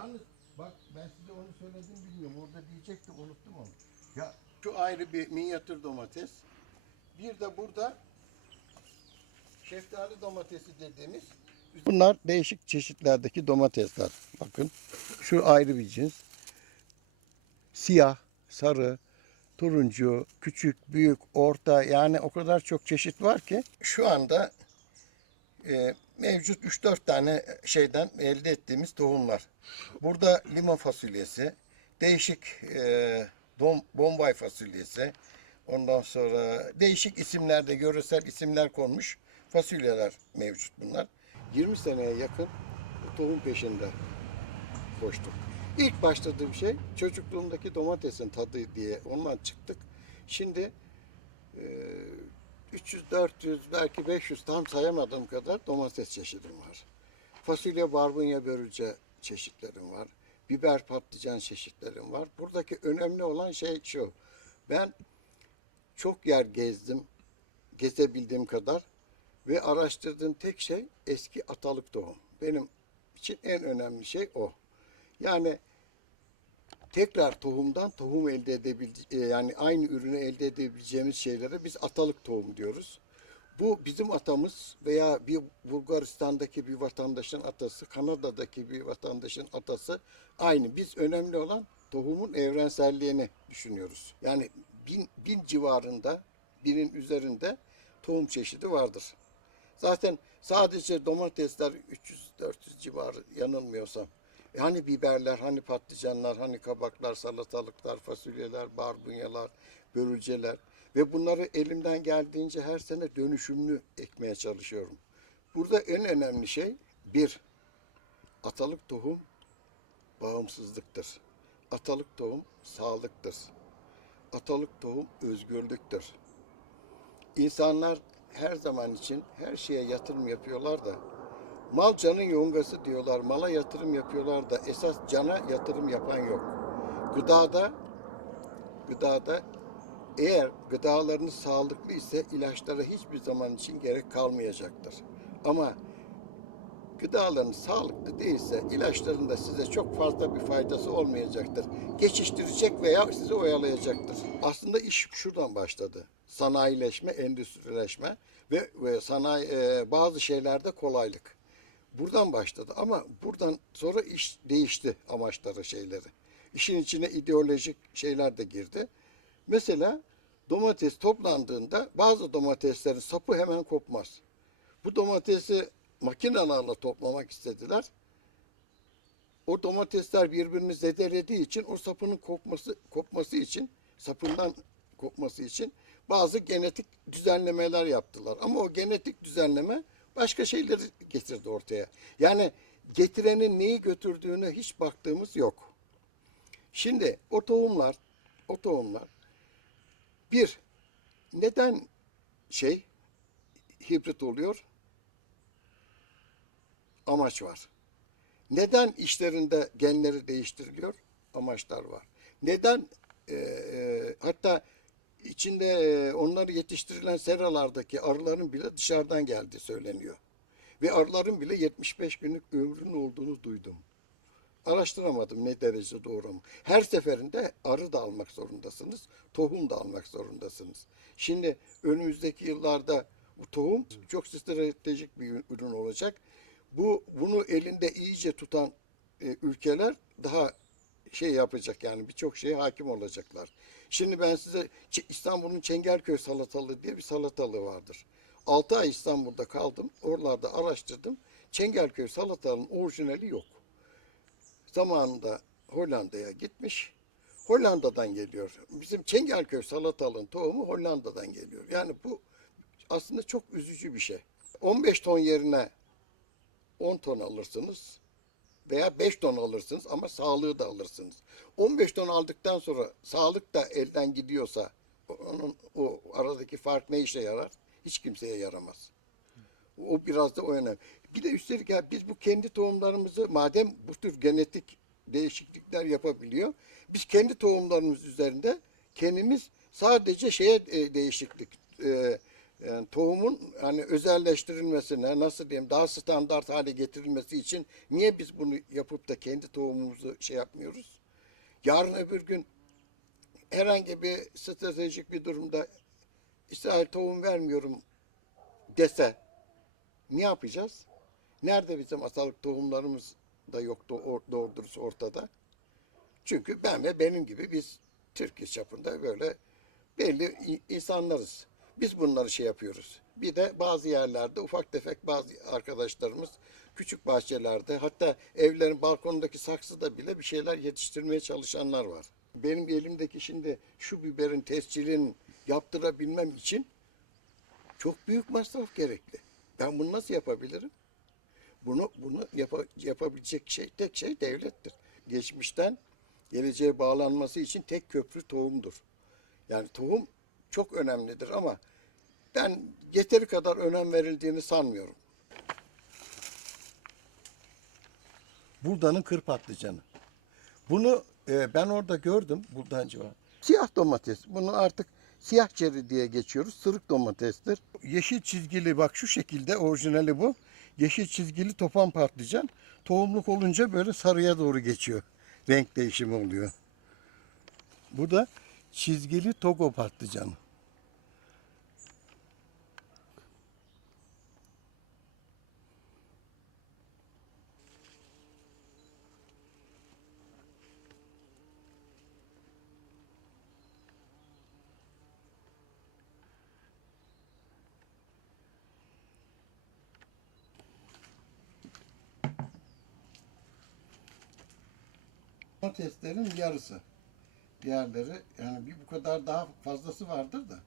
Yalnız bak ben size onu söyledim bilmiyorum. Orada diyecektim unuttum onu. Ya şu ayrı bir minyatür domates. Bir de burada şeftali domatesi dediğimiz Bunlar değişik çeşitlerdeki domatesler. Bakın şu ayrı bir cins. Siyah, sarı, turuncu, küçük, büyük, orta yani o kadar çok çeşit var ki şu anda e, mevcut 3-4 tane şeyden elde ettiğimiz tohumlar. Burada limon fasulyesi, değişik e, dom, bombay fasulyesi, ondan sonra değişik isimlerde göresel isimler konmuş fasulyeler mevcut bunlar. 20 seneye yakın tohum peşinde koştuk. İlk başladığım şey çocukluğumdaki domatesin tadı diye ondan çıktık. Şimdi e, 300, 400 belki 500 tam sayamadığım kadar domates çeşidim var. Fasulye, barbunya, börülce çeşitlerim var. Biber, patlıcan çeşitlerim var. Buradaki önemli olan şey şu. Ben çok yer gezdim. Gezebildiğim kadar. Ve araştırdığım tek şey eski atalık tohum. Benim için en önemli şey o. Yani tekrar tohumdan tohum elde edebileceğimiz yani aynı ürünü elde edebileceğimiz şeylere biz atalık tohum diyoruz. Bu bizim atamız veya bir Bulgaristan'daki bir vatandaşın atası, Kanada'daki bir vatandaşın atası aynı. Biz önemli olan tohumun evrenselliğini düşünüyoruz. Yani bin, bin civarında, binin üzerinde tohum çeşidi vardır. Zaten sadece domatesler 300-400 civarı yanılmıyorsam. Hani biberler, hani patlıcanlar, hani kabaklar, salatalıklar, fasulyeler, barbunyalar, börülceler. Ve bunları elimden geldiğince her sene dönüşümlü ekmeye çalışıyorum. Burada en önemli şey bir, atalık tohum bağımsızlıktır. Atalık tohum sağlıktır. Atalık tohum özgürlüktür. İnsanlar her zaman için her şeye yatırım yapıyorlar da mal canın yongası diyorlar. Mala yatırım yapıyorlar da esas cana yatırım yapan yok. Gıdada gıdada eğer gıdalarınız sağlıklı ise ilaçlara hiçbir zaman için gerek kalmayacaktır. Ama gıdalarınız sağlıklı değilse ilaçların da size çok fazla bir faydası olmayacaktır. Geçiştirecek veya sizi oyalayacaktır. Aslında iş şuradan başladı. Sanayileşme, endüstrileşme ve, ve sanayi e, bazı şeylerde kolaylık. Buradan başladı ama buradan sonra iş değişti amaçları şeyleri. İşin içine ideolojik şeyler de girdi. Mesela domates toplandığında bazı domateslerin sapı hemen kopmaz. Bu domatesi makinelerle toplamak istediler. O domatesler birbirini zedelediği için o sapının kopması kopması için sapından kopması için bazı genetik düzenlemeler yaptılar. Ama o genetik düzenleme başka şeyleri getirdi ortaya. Yani getirenin neyi götürdüğüne hiç baktığımız yok. Şimdi o tohumlar, o tohumlar bir neden şey hibrit oluyor? Amaç var. Neden işlerinde genleri değiştiriliyor? Amaçlar var. Neden e, e, hatta içinde e, onları yetiştirilen seralardaki arıların bile dışarıdan geldiği söyleniyor. Ve arıların bile 75 günlük ömrünün olduğunu duydum. Araştıramadım ne derece doğru mu. Her seferinde arı da almak zorundasınız, tohum da almak zorundasınız. Şimdi önümüzdeki yıllarda bu tohum çok stratejik bir ürün olacak. Bu bunu elinde iyice tutan e, ülkeler daha şey yapacak yani birçok şeye hakim olacaklar. Şimdi ben size İstanbul'un Çengelköy salatalığı diye bir salatalığı vardır. 6 ay İstanbul'da kaldım. Oralarda araştırdım. Çengelköy salatalığının orijinali yok. Zamanında Hollanda'ya gitmiş. Hollanda'dan geliyor. Bizim Çengelköy salatalığın tohumu Hollanda'dan geliyor. Yani bu aslında çok üzücü bir şey. 15 ton yerine 10 ton alırsınız veya 5 ton alırsınız ama sağlığı da alırsınız. 15 ton aldıktan sonra sağlık da elden gidiyorsa onun o aradaki fark ne işe yarar? Hiç kimseye yaramaz. O biraz da o önemli. Bir de üstelik ya biz bu kendi tohumlarımızı madem bu tür genetik değişiklikler yapabiliyor. Biz kendi tohumlarımız üzerinde kendimiz sadece şeye e, değişiklik e, Yani tohumun hani özelleştirilmesine nasıl diyeyim daha standart hale getirilmesi için niye biz bunu yapıp da kendi tohumumuzu şey yapmıyoruz? Yarın öbür gün herhangi bir stratejik bir durumda İsrail tohum vermiyorum dese ne yapacağız? Nerede bizim atalık tohumlarımız da yok doğru, ortada. Çünkü ben ve benim gibi biz Türkiye çapında böyle belli insanlarız. Biz bunları şey yapıyoruz. Bir de bazı yerlerde ufak tefek bazı arkadaşlarımız küçük bahçelerde hatta evlerin balkonundaki saksıda bile bir şeyler yetiştirmeye çalışanlar var. Benim elimdeki şimdi şu biberin tescilini yaptırabilmem için çok büyük masraf gerekli. Ben bunu nasıl yapabilirim? Bunu bunu yapa- yapabilecek şey tek şey devlettir. Geçmişten geleceğe bağlanması için tek köprü tohumdur. Yani tohum çok önemlidir ama ben yeteri kadar önem verildiğini sanmıyorum. Buradanın kır patlıcanı. Bunu e, ben orada gördüm buldancı var. Siyah domates. Bunu artık siyah çeri diye geçiyoruz. Sırık domatestir. Yeşil çizgili bak şu şekilde orijinali bu. Yeşil çizgili topan patlıcan. Tohumluk olunca böyle sarıya doğru geçiyor. Renk değişimi oluyor. Bu da çizgili togo patlıcanı. Domateslerin yarısı. Diğerleri yani bir bu kadar daha fazlası vardır da.